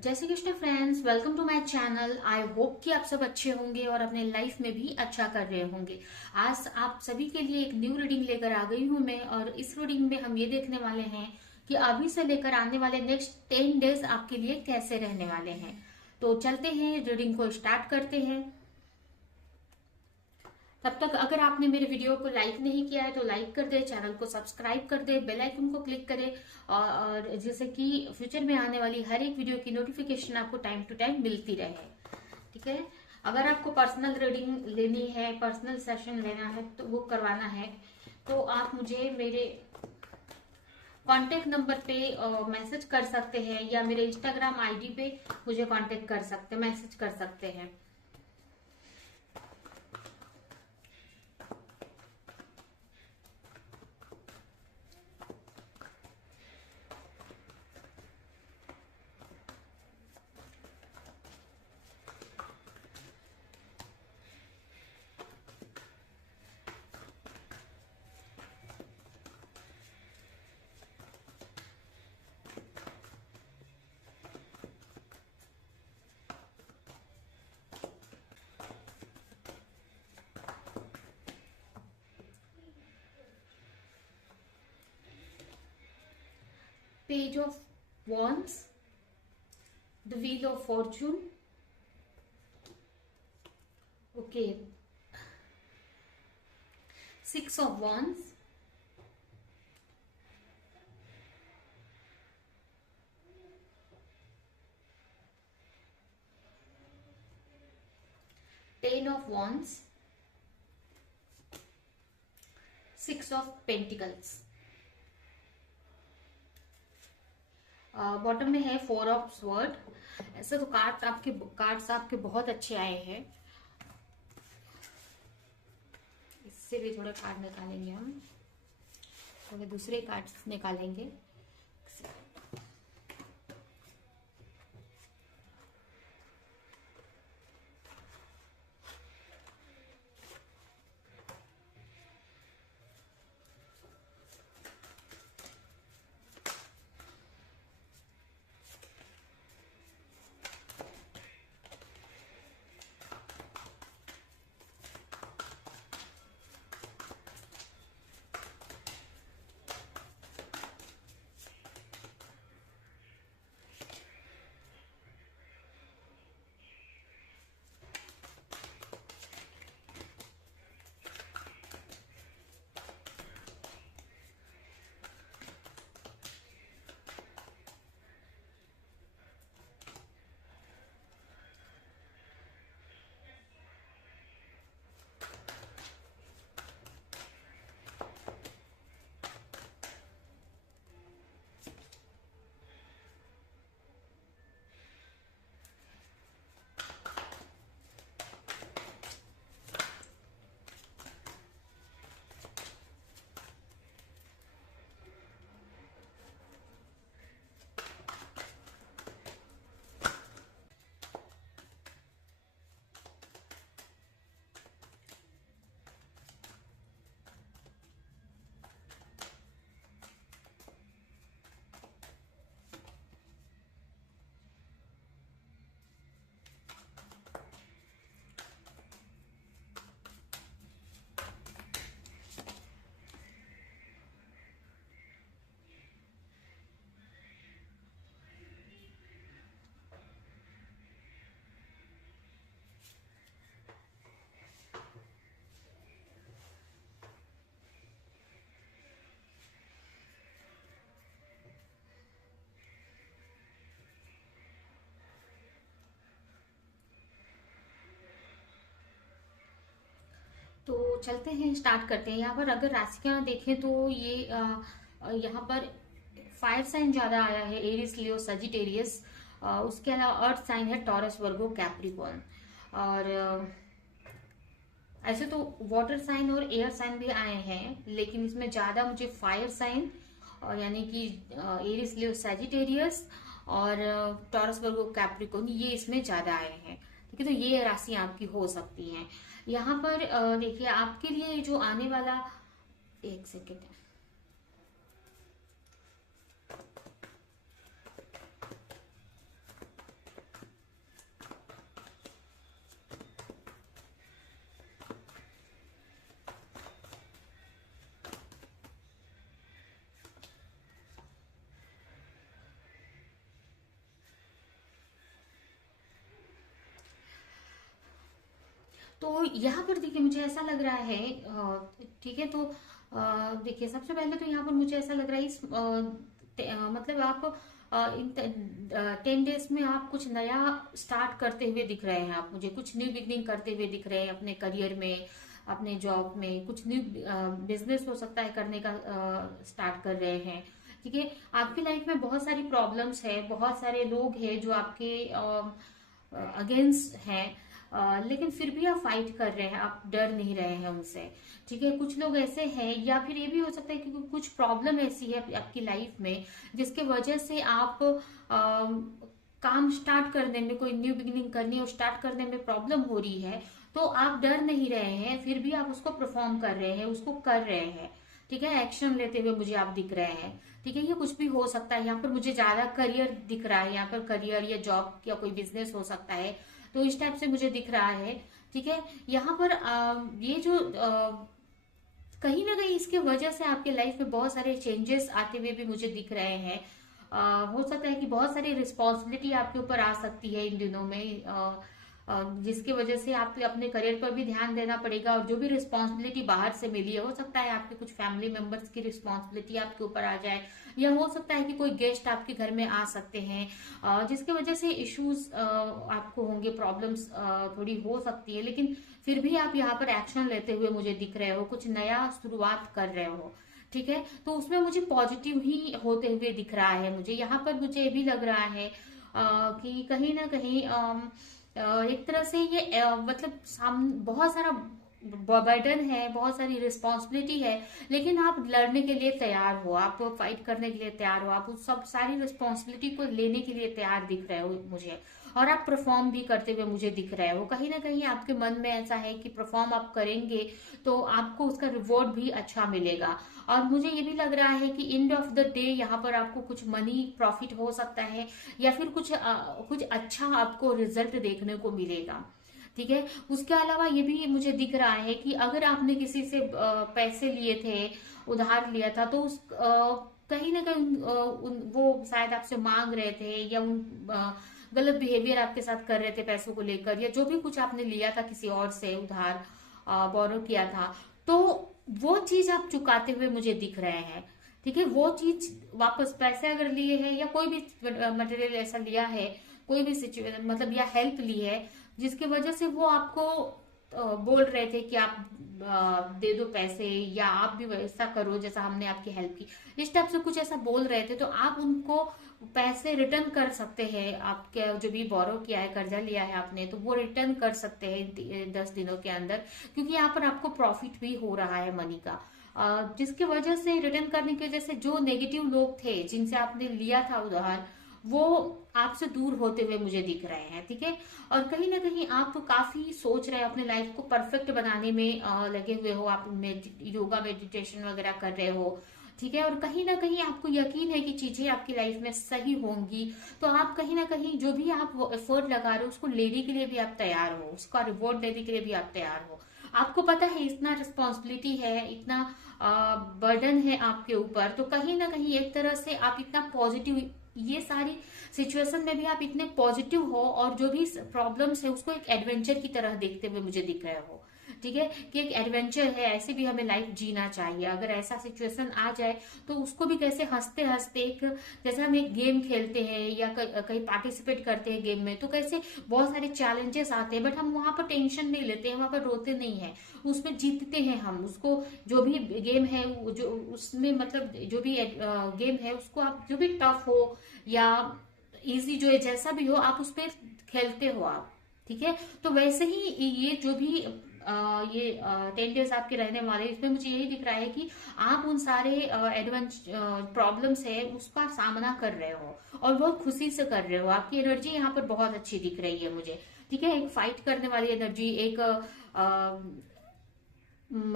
जय Shri Krishna friends, welcome to my channel. I hope कि आप सब अच्छे होंगे और अपने लाइफ में भी अच्छा कर रहे होंगे। आज आप सभी के लिए एक न्यू रीडिंग लेकर आ गई हूँ मैं, और इस रीडिंग में हम ये देखने वाले हैं कि अभी से लेकर आने वाले नेक्स्ट 10 डेज आपके लिए कैसे रहने वाले हैं। तो चलते हैं, रीडिंग को स्टार्ट करते हैं। तब तक अगर आपने मेरे वीडियो को लाइक नहीं किया है तो लाइक कर दे, चैनल को सब्सक्राइब कर दे, बेल आइकन को क्लिक करें और जैसे कि फ्यूचर में आने वाली हर एक वीडियो की नोटिफिकेशन आपको टाइम टू टाइम मिलती रहे। ठीक है। अगर आपको पर्सनल रीडिंग लेनी है, पर्सनल सेशन लेना है, तो बुक करवाना है, तो आप मुझे मेरे कांटेक्ट नंबर पे मैसेज कर सकते हैं या मेरे इंस्टाग्राम आईडी पे मुझे कांटेक्ट कर सकते, मैसेज कर सकते हैं। Page of Wands, the Wheel of Fortune, okay, Six of Wands, Ten of Wands, Six of Pentacles। Bottom में है फोर ऑफ स्वॉर्ड। ऐसे तो कार्ड्स आपके बहुत अच्छे आए हैं। इससे भी थोड़े कार्ड निकालेंगे हम, थोड़े दूसरे कार्ड्स निकालेंगे। तो चलते हैं, स्टार्ट करते हैं। यहाँ पर अगर राशियां देखें तो ये यहाँ पर फायर साइन ज्यादा आया है, एरिस, लियो, सजिटेरियस। उसके अलावा अर्थ साइन है, टॉरस, वर्गो, कैप्रिकॉर्न। और ऐसे तो वाटर साइन और एयर साइन भी आए हैं, लेकिन इसमें ज्यादा मुझे फायर साइन और यानी कि एरिस, लियो, सजिटेरियस और टॉरस, वर्गो, कैप्रिकॉर्न, ये इसमें ज्यादा आए हैं। ठीक है, तो ये राशियां आपकी हो सकती हैं। यहाँ पर देखिए आपके लिए जो आने वाला, एक सेकेंड, तो यहाँ पर देखिए मुझे ऐसा लग रहा है, ठीक है, तो देखिए सबसे पहले तो यहाँ पर मुझे ऐसा लग रहा है मतलब आप इन 10 डेज में आप कुछ नया स्टार्ट करते हुए दिख रहे हैं, आप मुझे कुछ न्यू बिगनिंग करते हुए दिख रहे हैं अपने करियर में, अपने जॉब में, कुछ न्यू बिजनेस हो सकता है करने का स्टार्ट कर रहे हैं। ठीक है, आपकी लाइफ में बहुत सारी प्रॉब्लम्स है, बहुत सारे लोग हैं जो आपके अगेंस्ट हैं, लेकिन फिर भी आप फाइट कर रहे हैं, आप डर नहीं रहे हैं उनसे। ठीक है, कुछ लोग ऐसे हैं, या फिर ये भी हो सकता है कि कुछ प्रॉब्लम ऐसी है आपकी लाइफ में जिसके वजह से आप काम स्टार्ट करने में, कोई न्यू बिगिनिंग करनी है और स्टार्ट करने में प्रॉब्लम हो रही है, तो आप डर नहीं रहे हैं, फिर भी आप उसको परफॉर्म कर रहे हैं, उसको कर रहे हैं। ठीक है, एक्शन लेते हुए मुझे आप दिख रहे हैं। ठीक है, ये कुछ भी हो सकता है, यहाँ पर मुझे ज्यादा करियर दिख रहा है, यहाँ पर करियर या जॉब या कोई बिजनेस हो सकता है, तो इस टाइप से मुझे दिख रहा है। ठीक है, यहाँ पर ये जो कहीं ना कहीं इसके वजह से आपके लाइफ में बहुत सारे चेंजेस आते हुए भी मुझे दिख रहे हैं। हो सकता है कि बहुत सारी रिस्पॉन्सिबिलिटी आपके ऊपर आ सकती है इन दिनों में, जिसकी वजह से आपको अपने करियर पर भी ध्यान देना पड़ेगा, और जो भी रिस्पॉन्सिबिलिटी बाहर से मिली है, हो सकता है आपके कुछ फैमिली मेंबर्स की रिस्पॉन्सिबिलिटी आपके ऊपर आ जाए, या हो सकता है कि कोई गेस्ट आपके घर में आ सकते हैं, जिसकी वजह से इश्यूज आपको होंगे, प्रॉब्लम्स थोड़ी हो सकती है, लेकिन फिर भी आप यहाँ पर एक्शन लेते हुए मुझे दिख रहे हो, कुछ नया शुरुआत कर रहे हो। ठीक है, तो उसमें मुझे पॉजिटिव ही होते हुए दिख रहा है। मुझे यहाँ पर मुझे ये भी लग रहा है कि कहीं ना कहीं एक तरह से ये मतलब बहुत सारा बर्डन है, बहुत सारी रिस्पॉन्सिबिलिटी है, लेकिन आप लड़ने के लिए तैयार हो, आप फाइट करने के लिए तैयार हो, आप उस सब सारी रिस्पॉन्सिबिलिटी को लेने के लिए तैयार दिख रहे हो मुझे, और आप परफॉर्म भी करते हुए मुझे दिख रहे हो। कहीं ना कहीं आपके मन में ऐसा है कि परफॉर्म आप करेंगे तो आपको उसका रिवॉर्ड भी अच्छा मिलेगा। और मुझे ये भी लग रहा है कि एंड ऑफ द डे यहाँ पर आपको कुछ मनी प्रॉफिट हो सकता है, या फिर कुछ अच्छा आपको रिजल्ट देखने को मिलेगा। ठीक है, उसके अलावा ये भी मुझे दिख रहा है कि अगर आपने किसी से पैसे लिए थे, उधार लिया था, तो उस कहीं ना कहीं वो शायद आपसे मांग रहे थे, या गलत बिहेवियर आपके साथ कर रहे थे पैसों को लेकर, या जो भी कुछ आपने लिया था किसी और से उधार बोरो किया था, तो वो चीज आप चुकाते हुए मुझे दिख रहे हैं। ठीक है, वो चीज वापस, पैसे अगर लिए हैं या कोई भी मटेरियल ऐसा लिया है, कोई भी सिचुएशन मतलब या हेल्प ली है जिसकी वजह से वो आपको बोल रहे थे कि आप दे दो पैसे, या आप भी वैसा करो जैसा हमने आपकी हेल्प की, इस टाइप से कुछ ऐसा बोल रहे थे, तो आप उनको पैसे रिटर्न कर सकते हैं। आपके जो भी बोरो किया है, कर्जा लिया है आपने, तो वो रिटर्न कर सकते हैं 10 दिनों के अंदर, क्योंकि यहाँ पर आपको प्रॉफिट भी हो रहा है मनी का, जिसकी वजह से रिटर्न करने की वजह से जो नेगेटिव लोग थे जिनसे आपने लिया था उधार, वो आपसे दूर होते हुए मुझे दिख रहे हैं। ठीक है, और कहीं ना कहीं आप काफी सोच रहे हैं, अपने लाइफ को परफेक्ट बनाने में लगे हुए हो, आप योगा मेडिटेशन वगैरह कर रहे हो। ठीक है, और कहीं ना कहीं आपको यकीन है कि चीजें आपकी लाइफ में सही होंगी, तो आप कहीं ना कहीं जो भी आप एफर्ट लगा रहे हो उसको लेने के लिए भी आप तैयार हो, उसका रिवॉर्ड लेने के लिए भी आप तैयार हो। आपको पता है इतना रिस्पॉन्सिबिलिटी है, इतना बर्डन है आपके ऊपर, तो कहीं ना कहीं एक तरह से आप इतना पॉजिटिव, ये सारी सिचुएशन में भी आप इतने पॉजिटिव हो, और जो भी प्रॉब्लम्स है उसको एक एडवेंचर की तरह देखते हुए मुझे दिख रहे हो। ठीक है, कि एक एडवेंचर है, ऐसे भी हमें लाइफ जीना चाहिए। अगर ऐसा सिचुएशन आ जाए तो उसको भी कैसे हंसते हंसते, एक जैसे हम एक गेम खेलते हैं या कहीं पार्टिसिपेट करते हैं गेम में, तो कैसे बहुत सारे चैलेंजेस आते हैं, बट हम वहां पर टेंशन नहीं लेते हैं, वहां पर रोते नहीं है, उसमें जीतते हैं हम उसको। जो भी गेम है, जो उसमें मतलब जो भी गेम है उसको आप जो भी टफ हो या इजी, जो है जैसा भी हो, आप उस पर खेलते हो आप। ठीक है, तो वैसे ही ये जो भी ये 10 डेज आपके रहने वाले, इसमें मुझे यही दिख रहा है कि आप उन सारे एडवांस प्रॉब्लम्स है उसका सामना कर रहे हो, और बहुत खुशी से कर रहे हो। आपकी एनर्जी यहाँ पर बहुत अच्छी दिख रही है मुझे। ठीक है, एक फाइट करने वाली एनर्जी, एक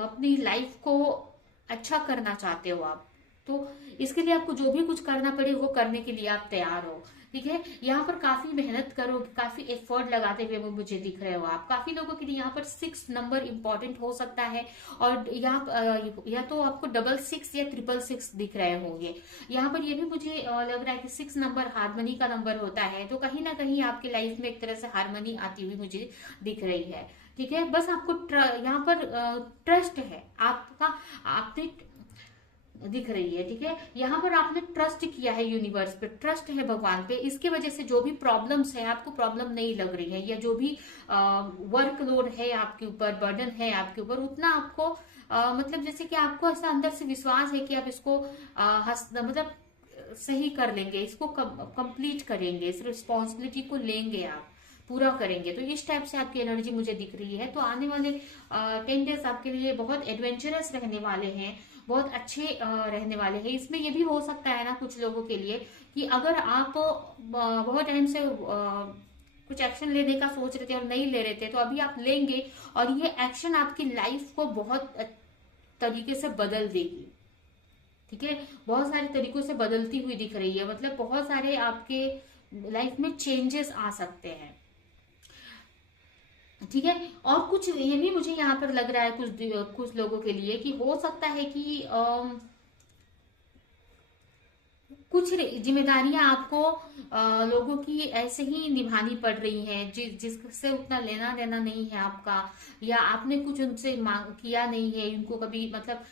अपनी लाइफ को अच्छा करना चाहते हो आप, तो इसके लिए आपको जो भी कुछ करना पड़े वो करने के लिए आप तैयार हो। ठीक है, यहाँ पर काफी मेहनत करो, काफी एफर्ट लगाते हुए वो मुझे दिख रहे हो आप। काफी लोगों के लिए यहाँ पर 6 नंबर इंपॉर्टेंट हो सकता है, और या तो आपको 66 या 666 दिख रहे होंगे। यहाँ पर ये भी मुझे लग रहा है कि 6 नंबर हारमोनी का नंबर होता है, तो कहीं ना कहीं आपकी लाइफ में एक तरह से हारमोनी आती हुई मुझे दिख रही है। ठीक है, बस आपको यहाँ पर ट्रस्ट है आपका, आपने दिख रही है, ठीक है, यहाँ पर आपने ट्रस्ट किया है यूनिवर्स पे, ट्रस्ट है भगवान पे, इसकी वजह से जो भी प्रॉब्लम्स है आपको प्रॉब्लम नहीं लग रही है, या जो भी वर्कलोड है आपके ऊपर, बर्डन है आपके ऊपर, उतना आपको मतलब जैसे कि आपको ऐसा अंदर से विश्वास है कि आप इसको मतलब सही कर लेंगे, इसको कंप्लीट करेंगे, इस रिस्पॉन्सिबिलिटी को लेंगे, आप पूरा करेंगे। तो इस टाइप से आपकी एनर्जी मुझे दिख रही है। तो आने वाले 10 डेज आपके लिए बहुत एडवेंचरस रहने वाले हैं, बहुत अच्छे रहने वाले हैं। इसमें ये भी हो सकता है ना कुछ लोगों के लिए कि अगर आप बहुत टाइम से कुछ एक्शन लेने का सोच रहे थे और नहीं ले रहे थे, तो अभी आप लेंगे और ये एक्शन आपकी लाइफ को बहुत तरीके से बदल देगी, ठीक है, बहुत सारे तरीकों से बदलती हुई दिख रही है, मतलब बहुत सारे आपके लाइफ में चेंजेस आ सकते हैं, ठीक है। और कुछ ये भी मुझे यहाँ पर लग रहा है कुछ लोगों के लिए कि हो सकता है कि कुछ जिम्मेदारियां आपको लोगों की ऐसे ही निभानी पड़ रही हैं जिससे उतना लेना देना नहीं है आपका, या आपने कुछ उनसे मांग किया नहीं है, उनको कभी मतलब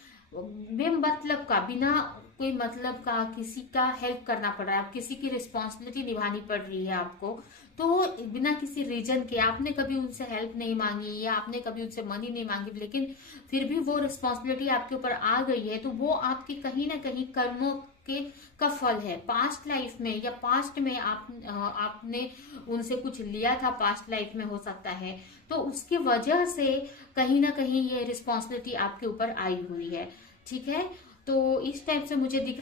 बेमतलब का, बिना कोई मतलब का किसी का हेल्प करना पड़ रहा है, आप किसी की रिस्पॉन्सिबिलिटी निभानी पड़ रही है आपको, तो बिना किसी रीजन के आपने कभी उनसे हेल्प नहीं मांगी या आपने कभी उनसे मनी नहीं मांगी, लेकिन फिर भी वो रिस्पॉन्सिबिलिटी आपके ऊपर आ गई है, तो वो आपकी कहीं ना कहीं कर्मों के का फल है। पास्ट लाइफ में या पास्ट में आपने उनसे कुछ लिया था, पास्ट लाइफ में हो सकता है, तो उसकी वजह से कहीं ना कहीं ये रिस्पॉन्सिबिलिटी आपके ऊपर आई हुई है, ठीक है। तो इस टाइप से मुझे दिख रहा